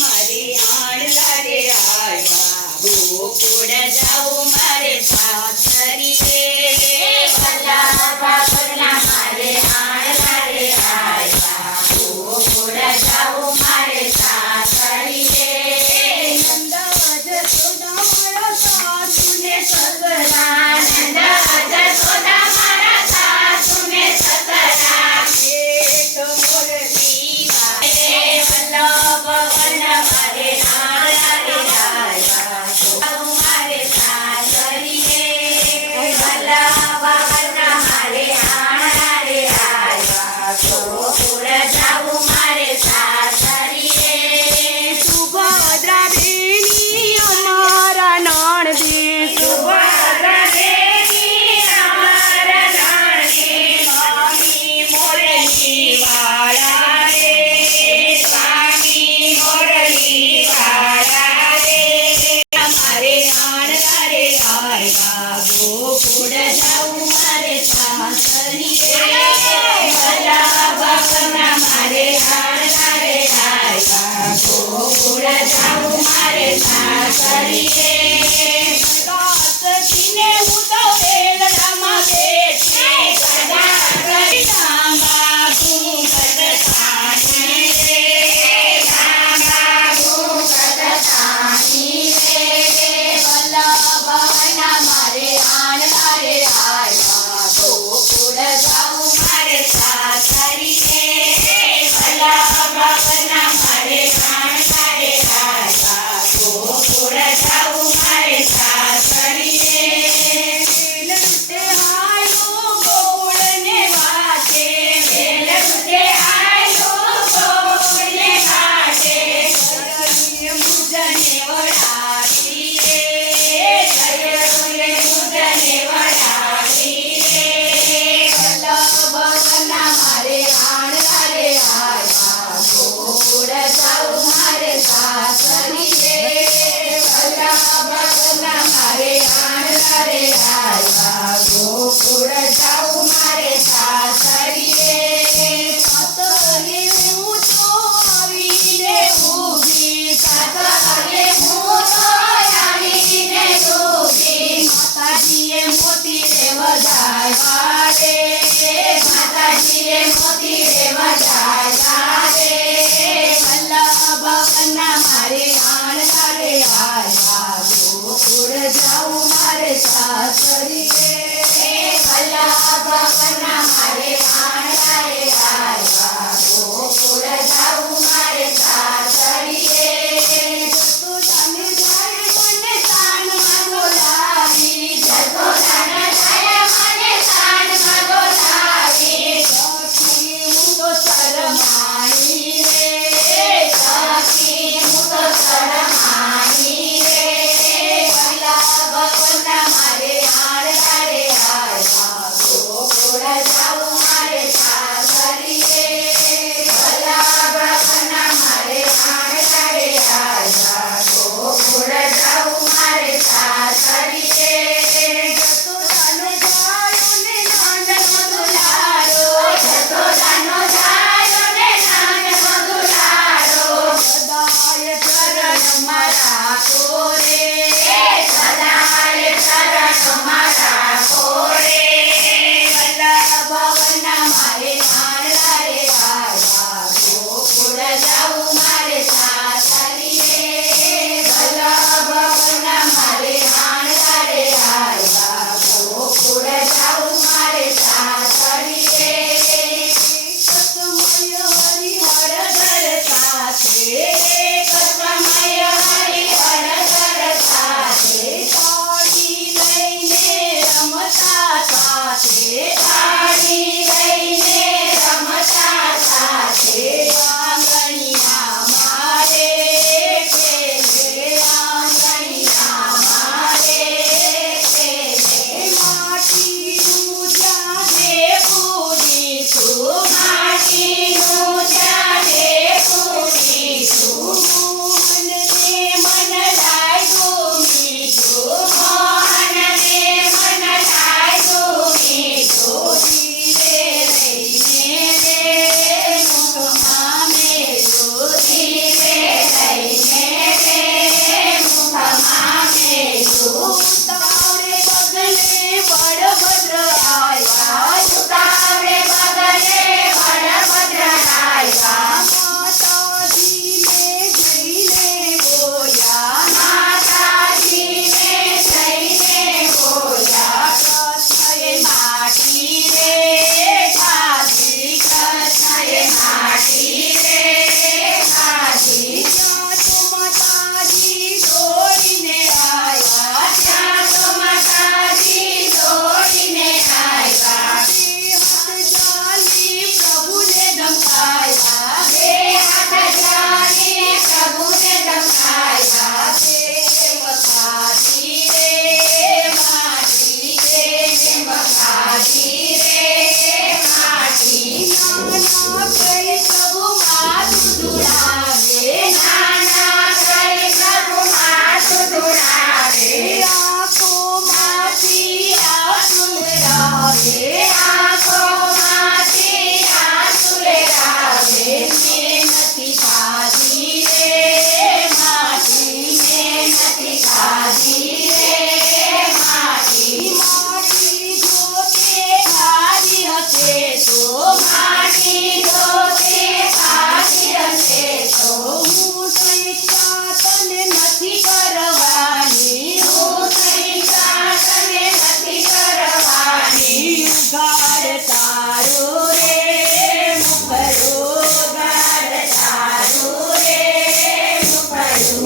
મારી આણલા રે આવ્યા ગોકુળ જાઉં મારે સાસરી રે મારે આણલા રે આવ્યા ગોકુળ જાઉં મારે સાસરી રે નંદ જશોદા મારા સાસુને સસરા નંદ જશોદા મારા સાસુને સસરા એક મોરલી વલ્લભ વન મારે આણલા રે આવ્યા ગોકુળ મારે સાસરી રે વલ્લભ વન મારે આણલા રે આવ્યા ગોકુળ જાઉં મારે સાસરી રે સુભદ્રા બેની અમારા નાણદી સુભદ્રા બેની અમારા નાણદી સ્વામી મોરલી વાળા રે સ્વામી મોરલી વાળા રે મારે આણલા રે આવ્યા ગોકુળ જાઉં મારે સાસરી રે ભલા મારે આણલા રે આવ્યા ગોકુળ જાઉં મારે સાસરી રે કાતજીને હું તો વેલડામાં બેઠે કદા કરી લાંબા ઘૂંઘટ તાણી રે લાંબા ઘૂંઘટ તાણી રે વલ્લભ મારે આણલા રે આવ્યા ગોકુળ જાઉં મારે સાસરી રે વલ્લભ મારે આણલા રે આવ્યા ગોકુળ જાઉં મારે સાસરી રે લૂટે હાયો ગોકુળને વાટે લૂટે હાયો ગોકુળને વાટે જય મુજને વડાવી રે જય મુજને વડાવી રે વલ્લભ મારે આણલા રે આવ્યા ગોકુળ જાઉં મારે સાસરી રે વલ્લભ મારે આણલા રે આવ્યા ગોકુળ જાઉં મારે સાસરી રે સાસરે હું તો આવીને ઊભી સાસરે હું તો આવીને ઊભી માતાજીએ મોતી રે વધાવ્યા રે માતાજીએ મોતી રે વધાવ્યા રે વલ્લભ મારે આણલા રે આવ્યા ગોકુળ જાઉં મારે સાસરી રે વલ્લભ મારે આણલા રે આવ્યા ગોકુળ જાઉં મારે સાસરી રે જશોદાને જાય મને તાનમાં બોલાવી જશોદાને જાય મને તાનમાં બોલાવી સખી હું તો શરમાઈ રે સખી હું તો શરમાઈ રે વલ્લભ મારે આણલા રે આવ્યા ગોકુળ જાઉં મારે સાસરી રે વલ્લભ મારે આણલા રે આવ્યા ગોકુળ જાઉં મારે સાસરી રે જશોદાનો જાયો ને નાનનો દુલારો જશોદાનો જાયો ને નાનનો દુલારો સદાય ચરણમાં રાખો રે સદાય ચરણમાં રાખો રે વલ્લભ મારે આણલા રે આવ્યા ગોકુળ જાઉં મારે સાસરી રે વલ્લભ મારે આણલા રે આવ્યા ગોકુળ જાઉં મારે સાસરી રે કસમય હરિહર ઘર સાથે કસમય હરિહર ઘર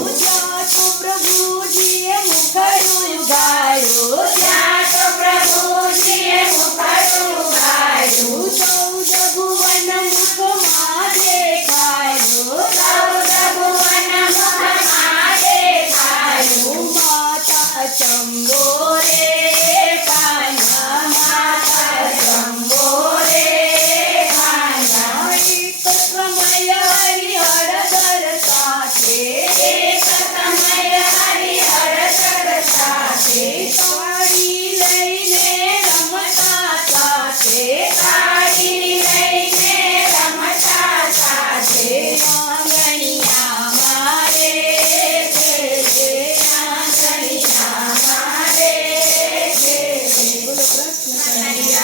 પૂજ્યા છો પ્રભુ